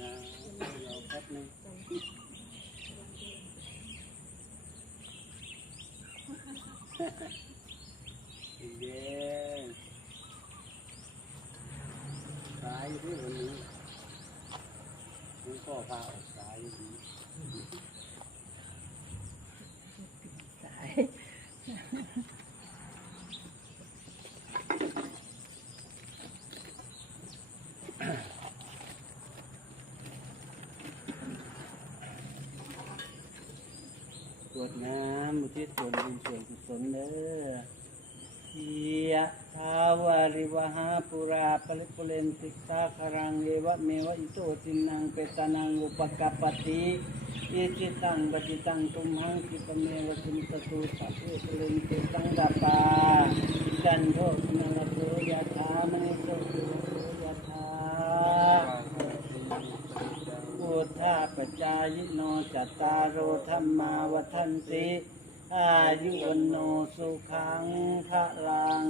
นะเราแป๊บนึงเย็นสายที่วันนี้คุณพ่อพาออกสายอยู่นี้ วจน้ำอุทิศส่วนบุญส่วนกุศลเด้อเยะทาวาริวหาปุราปริปุเรนติสาคารังเอวะเมวะอิโตตินังเปตานังอุปกปปติอิจิตังปฏิตังตุมหังคิปเมวะตุมตตุสัพเพปุเรนติสังกปาจันโทนงโสยะถามณิโสติโสยะถา พุ ทธาปจายโนจัตตารโรธรรมาวัฏันติอายุวโนสุขังพระลัง